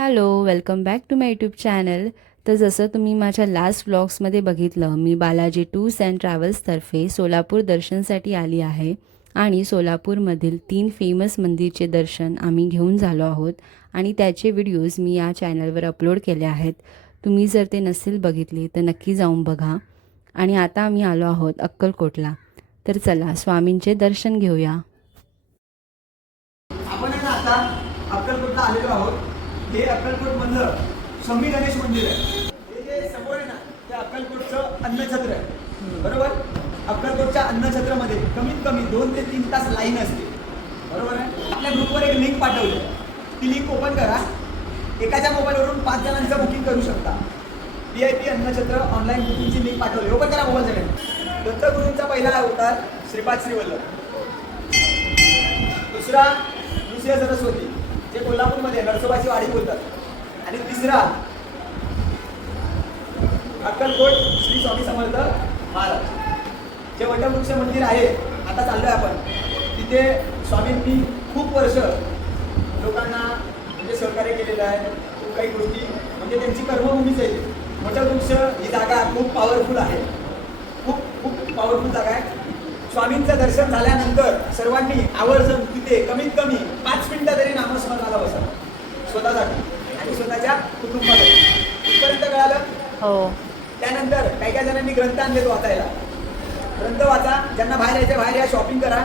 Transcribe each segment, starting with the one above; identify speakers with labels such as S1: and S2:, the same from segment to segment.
S1: Hello welcome back to my YouTube channel तर जसं तुम्ही माझ्या लास्ट व्लॉग्समध्ये बघितलं मी बालाजी टूर्स अँड ट्रॅव्हल्सतर्फे सोलापूर दर्शनसाठी आली आहे आणि सोलापूरमधील तीन फेमस मंदिरचे दर्शन आम्ही घेऊन झालो आहोत आणि त्याचे व्हिडिओज मी या चॅनलवर अपलोड केले आहेत. तुम्ही जर ते नसेल बघितले तर नक्की जाऊन बघा. आणि आता आम्ही आलो आहोत अक्कलकोटला. तर चला स्वामींचे दर्शन घेऊया.
S2: आपण आता अक्कलकोटला आलेलो आहोत. हे अक्कलकोट मधलं स्वामी गणेश मंदिर आहे. हे जे समोर आहे ना ते अक्कलकोटचं अन्नछत्र आहे. बरोबर? अक्कलकोटच्या अन्नछत्रमध्ये कमीत कमी दोन ते तीन तास लाईन असते. बरोबर आहे? आपल्या ग्रुपवर एक लिंक पाठवली आहे. ती लिंक ओपन करा. एकाच्या मोबाईलवरून पाच जणांचं बुकिंग करू शकता. पी आय पी अन्नछत्र ऑनलाईन बुकिंगची लिंक पाठवली ओपन करा मोबाईल सगळ्यांनी दत्तगुरूंचा पहिला अवतार श्रीपाद श्रीवल्लभ. दुसरा दुसऱ्या सरस्वती. जे कोल्हापूरमध्ये नरसोबाची वाडी बोलतात. आणि तिसरा अक्कलकोट श्री स्वामी समर्थ महाराज. जे वटवृक्ष मंदिर आहे आता चाललोय आपण. तिथे स्वामींनी खूप वर्ष लोकांना म्हणजे सहकार्य केलेलं आहे. खूप काही गोष्टी म्हणजे त्यांची कर्मभूमीच आहे वटवृक्ष ही जागा खूप पॉवरफुल आहे. खूप खूप पॉवरफुल जागा आहे. स्वामींचं दर्शन झाल्यानंतर सर्वांनी आवर्जून तिथे कमीत कमी पाच मिनिटं तरी नामस्मरणाला बसा. स्वतःसाठी आणि स्वतःच्या कुटुंबासाठी. इथपर्यंत कळालं?
S1: हो.
S2: त्यानंतर काही काही जणांनी ग्रंथ आणले वाचायला. ग्रंथ वाचा ज्यांना बाहेर यायचे बाहेर या शॉपिंग करा.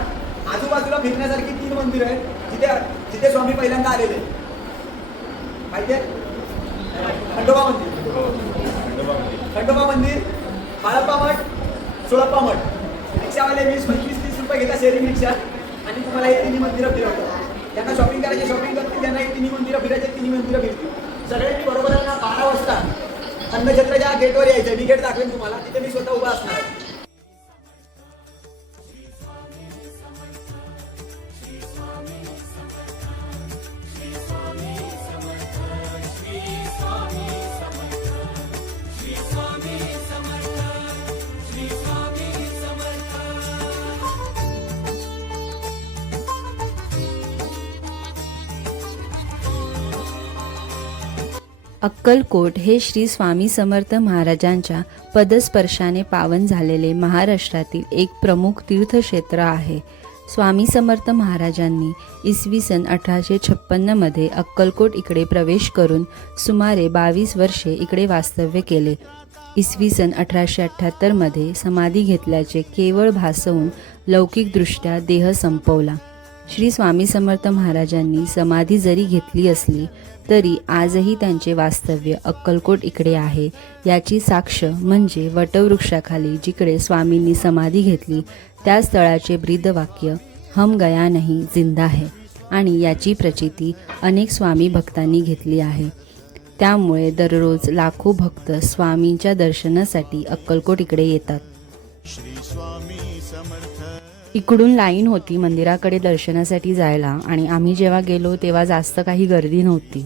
S2: आजूबाजूला फिरण्यासारखी तीन मंदिर आहेत. जिथे जिथे स्वामी पहिल्यांदा आलेले. माहिती आहे? खंडोबा मंदिर. खंडोबा मंदिर. बाळप्पा मठ सोळप्पा मठ. रिक्षावाले वीस पंचवीस तीस रुपये घेतात शेअरिंग रिक्षा आणि तुम्हाला हे तिन्ही मंदिरं फिरवतात त्यांना शॉपिंग करायची शॉपिंग करतील त्यांना हे तिन्ही मंदिरं फिरायचे तिन्ही मंदिरं फिरतील सगळ्यांनी बरोबर बारा वाजता. अन्नछत्राच्या गेटवर यायचं मी गेट दाखवेन तुम्हाला. तिथे मी स्वतः उभा असणार.
S1: अक्कलकोट हे श्री स्वामी समर्थ महाराजांच्या पदस्पर्शाने पावन झालेले महाराष्ट्रातील एक प्रमुख तीर्थक्षेत्र आहे. स्वामी समर्थ महाराजांनी इसवी सन अठराशे छप्पन्नमध्ये अक्कलकोट इकडे प्रवेश करून सुमारे बावीस वर्षे इकडे वास्तव्य केले. इसवी सन अठराशे अठ्ठ्याहत्तरमध्ये समाधी घेतल्याचे केवळ भासवून लौकिकदृष्ट्या देह संपवला. श्री स्वामी समर्थ महाराजांनी समाधी जरी घेतली असली तरी आजही त्यांचे वास्तव्य अक्कलकोट इकडे आहे. याची साक्ष म्हणजे वटवृक्षाखाली जिकडे स्वामींनी समाधी घेतली त्या स्थळाचे ब्रीदवाक्य हम गया नाही जिंदा है. आणि याची प्रचिती अनेक स्वामी भक्तांनी घेतली आहे. त्यामुळे दररोज लाखो भक्त स्वामींच्या दर्शनासाठी अक्कलकोट इकडे येतात.
S3: श्री स्वामी
S1: इकडून लाईन होती मंदिराकडे दर्शनासाठी जायला आणि आम्ही जेव्हा गेलो तेव्हा जास्त काही गर्दी नव्हती.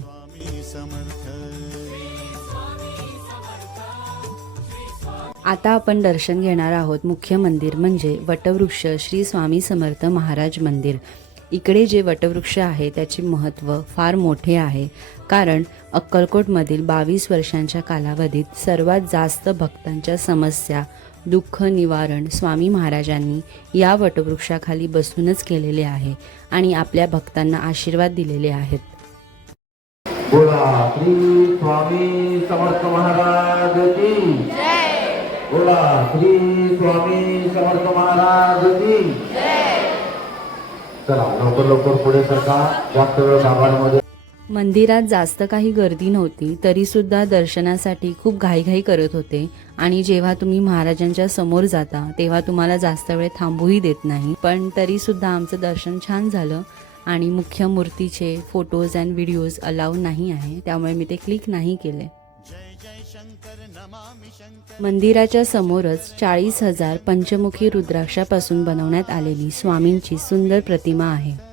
S1: आता आपण दर्शन घेणार आहोत मुख्य मंदिर म्हणजे वटवृक्ष श्री स्वामी समर्थ महाराज मंदिर. इकडे जे वटवृक्ष आहे त्याचे महत्त्व फार मोठे आहे. कारण अक्कलकोटमधील बावीस वर्षांच्या कालावधीत सर्वात जास्त भक्तांच्या समस्या दुःख निवारण स्वामी महाराजांनी या वटवृक्षाखाली बसूनच केलेले आहे आणि आपल्या भक्तांना आशीर्वाद दिलेले आहेत.
S4: बोला श्री स्वामी समर्थ महाराज की. बोला श्री स्वामी समर्थ महाराज की. चला लवकर लवकर पुढे सरका जास्त वेळ
S1: मंदिरात जास्त काही गर्दी नव्हती तरीसुद्धा दर्शनासाठी खूप घाईघाई करत होते. आणि जेव्हा तुम्ही महाराजांच्या समोर जाता तेव्हा तुम्हाला जास्त वेळ थांबूही देत नाही. पण तरीसुद्धा आमचं दर्शन छान झालं आणि मुख्य मूर्तीचे फोटोज अँड व्हिडिओज अलाव नाही आहे. त्यामुळे मी ते क्लिक नाही केले. मंदिराच्या समोरच चाळीस हजार पंचमुखी रुद्राक्षापासून बनवण्यात आलेली स्वामींची सुंदर प्रतिमा आहे.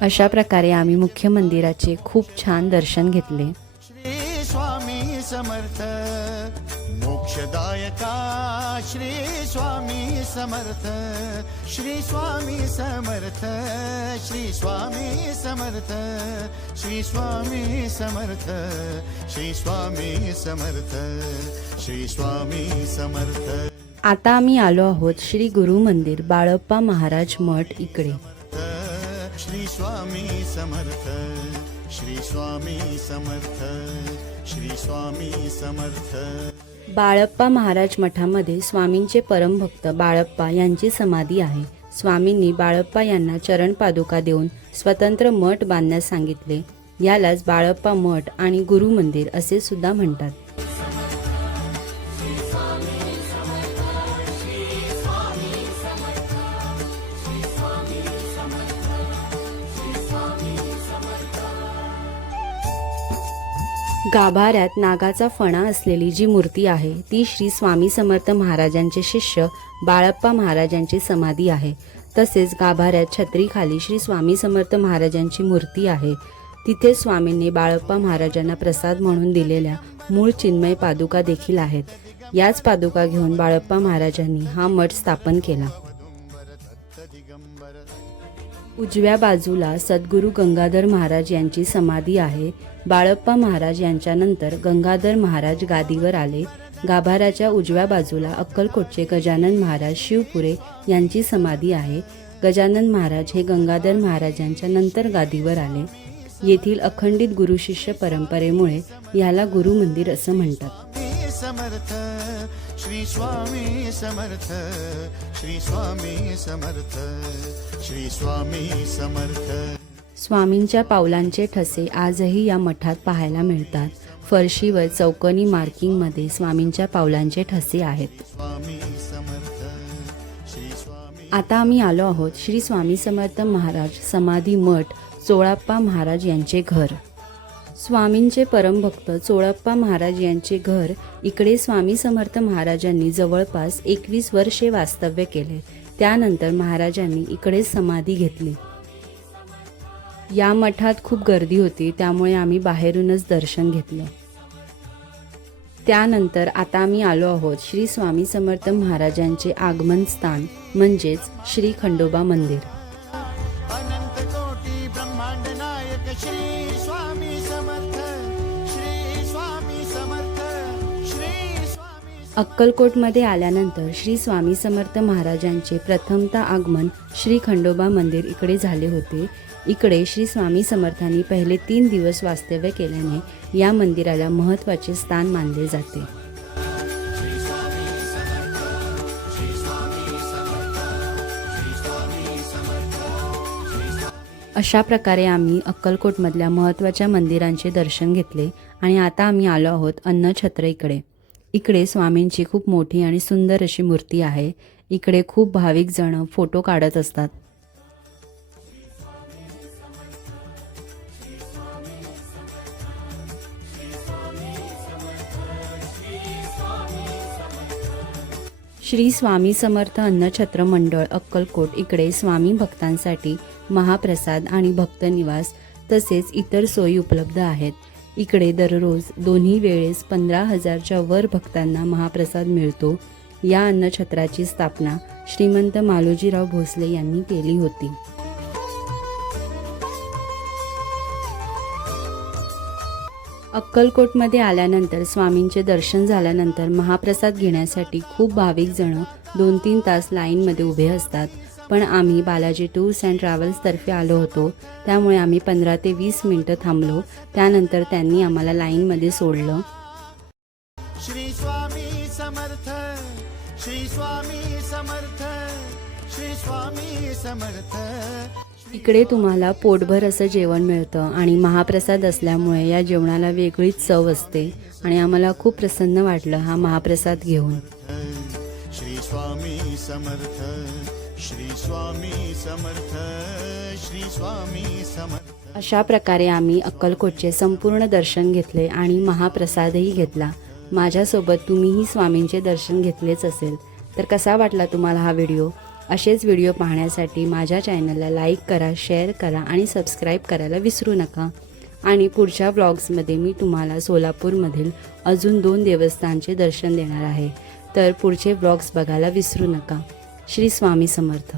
S1: अशा प्रकारे आम्ही मुख्य मंदिराचे खूप छान दर्शन घेतले.
S3: श्री स्वामी समर्थ. मोक्षदायका श्री स्वामी समर्थ श्री स्वामी समर्थ श्री स्वामी समर्थ श्री स्वामी समर्थ श्री स्वामी समर्थ श्री स्वामी समर्थ.
S1: आता आम्ही आलो आहोत श्री गुरु मंदिर बाळप्पा महाराज मठ इकडे.
S3: श्री स्वामी समर्थ श्री स्वामी समर्थ श्री स्वामी समर्थ.
S1: बाळप्पा महाराज मठामध्ये स्वामींचे परमभक्त बाळप्पा यांची समाधी आहे. स्वामींनी बाळप्पा यांना चरण पादुका देऊन स्वतंत्र मठ बांधण्यास सांगितले. यालाच बाळप्पा मठ आणि गुरु मंदिर असे सुद्धा म्हणतात. गाभाऱ्यात नागाचा फणा असलेली जी मूर्ती आहे ती श्री स्वामी समर्थ महाराजांचे शिष्य बाळप्पा महाराजांची समाधी आहे. तसेच गाभाऱ्यात छत्रीखाली श्री स्वामी समर्थ महाराजांची मूर्ती आहे. तिथे स्वामींनी बाळप्पा महाराजांना प्रसाद म्हणून दिलेल्या मूळ चिन्मय पादुका देखील आहेत. याच पादुका घेऊन बाळप्पा महाराजांनी हा मठ स्थापन केला. उजव्या बाजूला सद्गुरू गंगाधर महाराज यांची समाधी आहे. बाळप्पा महाराज यांच्यानंतर गंगाधर महाराज गादीवर आले. गाभाराच्या उजव्या बाजूला अक्कलकोटचे गजानन महाराज शिवपुरे यांची समाधी आहे. गजानन महाराज हे गंगाधर महाराजांच्या नंतर गादीवर आले. येथील अखंडित गुरुशिष्य परंपरेमुळे याला गुरुमंदिर असं म्हणतात.
S3: समर्थ श्री स्वामी समर्थ श्री स्वामी समर्थ श्री स्वामी समर्थ.
S1: स्वामींच्या पावलांचे ठसे आजही या मठात पाहायला मिळतात. फरशीवर चौकोनी मार्किंगमध्ये स्वामींच्या पावलांचे ठसे आहेत. आता आम्ही आलो आहोत श्री स्वामी समर्थ महाराज समाधी मठ चोळाप्पा महाराज यांचे घर. स्वामींचे परमभक्त चोळप्पा महाराज यांचे घर इकडे स्वामी समर्थ महाराजांनी जवळपास एकवीस वर्षे वास्तव्य केले. त्यानंतर महाराजांनी इकडे समाधी घेतली. या मठात खूप गर्दी होती त्यामुळे आम्ही बाहेरूनच दर्शन घेतलं. त्यानंतर आता आम्ही आलो आहोत श्री स्वामी समर्थ महाराजांचे आगमन स्थान म्हणजेच श्री खंडोबा मंदिर.
S3: अनंत कोटी ब्रह्मांड नायक श्री स्वामी
S1: अक्कलकोटमध्ये आल्यानंतर श्री स्वामी समर्थ महाराजांचे प्रथमतः आगमन श्री खंडोबा मंदिर इकडे झाले होते. इकडे श्री स्वामी समर्थांनी पहिले तीन दिवस वास्तव्य केल्याने या मंदिराला महत्त्वाचे स्थान मानले जाते. अशा प्रकारे आम्ही अक्कलकोटमधल्या महत्त्वाच्या मंदिरांचे दर्शन घेतले आणि आता आम्ही आलो आहोत अन्नछत्र इकडे. इकडे स्वामींची खूप मोठी आणि सुंदर अशी मूर्ती आहे. इकडे खूप भाविक जण फोटो काढत असतात. श्री स्वामी समर्थ अन्नछत्र मंडळ अक्कलकोट इकडे स्वामी भक्तांसाठी महाप्रसाद आणि भक्तनिवास तसेच इतर सोयी उपलब्ध आहेत. इकडे दररोज दोन्ही वेळेस पंधरा हजारच्या वर भक्तांना महाप्रसाद मिळतो. या अन्नछत्राची स्थापना श्रीमंत मालोजीराव भोसले यांनी केली होती. अक्कलकोटमध्ये आल्यानंतर स्वामींचे दर्शन झाल्यानंतर महाप्रसाद घेण्यासाठी खूप भाविक जण दोन तीन तास लाईनमध्ये उभे असतात. पण आम्ही बालाजी टूर्स अँड ट्रॅव्हल्सतर्फे आलो होतो. त्यामुळे आम्ही पंधरा ते वीस मिनटं थांबलो. त्यानंतर त्यांनी आम्हाला लाईनमध्ये सोडलं.
S3: श्री स्वामी समर्थ श्री स्वामी समर्थ श्री स्वामी समर्थ.
S1: इकडे तुम्हाला पोटभर असं जेवण मिळतं आणि महाप्रसाद असल्यामुळे या जेवणाला वेगळीच चव असते आणि आम्हाला खूप प्रसन्न वाटलं हा महाप्रसाद घेऊन.
S3: श्री स्वामी समर्थ श्री स्वामी समर्थ श्री स्वामी समर्थ.
S1: अशा प्रकारे आम्ही अक्कलकोटचे संपूर्ण दर्शन घेतले आणि महाप्रसादही घेतला. माझ्यासोबत तुम्हीही स्वामींचे दर्शन घेतलेच असेल. तर कसा वाटला तुम्हाला हा व्हिडिओ? असेच व्हिडिओ पाहण्यासाठी माझ्या चॅनलला लाईक करा शेअर करा आणि सबस्क्राईब करायला विसरू नका. आणि पुढच्या ब्लॉग्समध्ये मी तुम्हाला सोलापूरमधील अजून दोन देवस्थानचे दर्शन देणार आहे. तर पुढचे ब्लॉग्स बघायला विसरू नका. श्री स्वामी समर्थ.